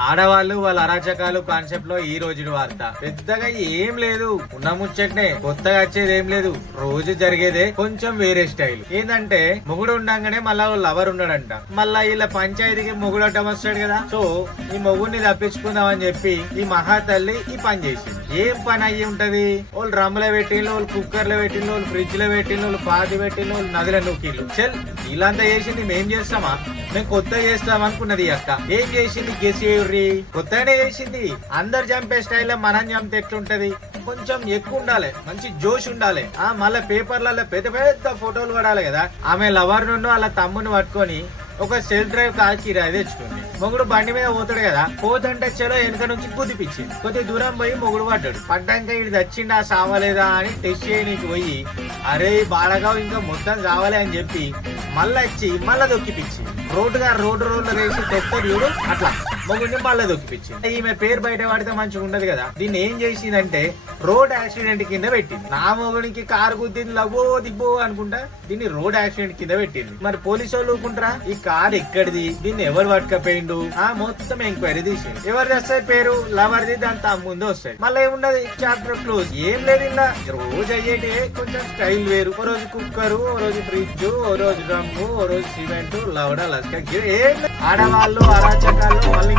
ఆడవాళ్ళు వాళ్ళ అరాచకాలు కాన్సెప్ట్లో ఈ రోజు వార్త. పెద్దగా ఏం లేదు. ఉన్న ముచ్చట్నే కొత్తగా వచ్చేది ఏం లేదు. రోజు జరిగేదే కొంచెం వేరే స్టైల్. ఏంటంటే మొగుడు ఉండగానే మళ్ళా లవర్ ఉన్నాడంట మళ్ళా ఇలా పంచాయతీకి మొగుడు అడ్డం వస్తాడు కదా. సో ఈ మొగుడిని తప్పించుకుందాం అని చెప్పి ఈ మహాతల్లి ఈ పని చేసింది. ఏం పని అయ్యి ఉంటది? వాళ్ళు డ్రమ్లో పెట్టిన వాళ్ళు కుక్కర్లో పెట్టిన వాళ్ళు ఫ్రిడ్జ్లో వాళ్ళు పాతి పెట్టిన వాళ్ళు నదిలో నూకిళ్ళు. చెల్ ఇలాంతా చేసింది మేం చేస్తామా? మేము కొత్త చేస్తాం అనుకున్నది అక్క. ఏం చేసింది గెసేవ్రి కొత్తగానే చేసింది. అందరు చంపే స్టైల్లో మనం చంపితే ఎట్లుంటది? కొంచెం ఎక్కువ ఉండాలి మంచి జోష్ ఉండాలి. ఆ మళ్ళీ పేపర్లలో పెద్ద పెద్ద ఫోటోలు పడాలి కదా. ఆమె లవర్ నుండి వాళ్ళ తమ్ముని పట్టుకొని ఒక సెల్ డ్రైవ్ కార్ తెచ్చుకుంది. మొగుడు బండి మీద పోతాడు కదా పోతుంటే చెలో వెనక నుంచి కుదిపించింది. కొద్ది దూరం పోయి మొగుడు పడ్డాడు. పడ్డాక ఇది తెచ్చిండా సావలేదా అని టెస్ట్ చేయనీకి పోయి అరే బాడగా ఇంకా మొత్తం కావాలి అని చెప్పి మళ్ళీ వచ్చి మళ్ళా దొక్కిపించి రోడ్డుగా రోడ్డు రోడ్లు వేసి తెస్తారు చూడు అట్లా. మొగుడిని మళ్ళా దొక్కిపించింది. ఈమె పేరు బయట పడితే మంచిగా ఉండదు కదా. దీన్ని ఏం చేసిందంటే రోడ్ యాక్సిడెంట్ కింద పెట్టింది. నా మొగుడికి కారు గుద్దింది లవ్వో దిబ్బో అనుకుంటా దీన్ని రోడ్ యాక్సిడెంట్ కింద పెట్టింది. మరి పోలీసు వాళ్ళు ఊరుకుంటారా? ఈ కారు ఎక్కడిది? దీన్ని ఎవరు పట్టుకపోయిండు? ఆ మొత్తం ఎంక్వైరీ తీసి ఎవరు వస్తాయి పేరు? లవర్ది దాని తమ ముందు వస్తాయి. మళ్ళీ ఏమున్నది? చాప్టర్ క్లోజ్ ఏం లేదు ఇలా రోజు అయ్యేటి కొంచెం స్టైల్ వేరు. ఓ రోజు కుక్కరు ఓ రోజు ఫ్రిడ్జ్ ఓ రోజు డ్రమ్ము ఓ రోజు సిమెంట్ లవడ లస్క ఏం ఆడవాళ్ళు అరాచకాలు మళ్ళీ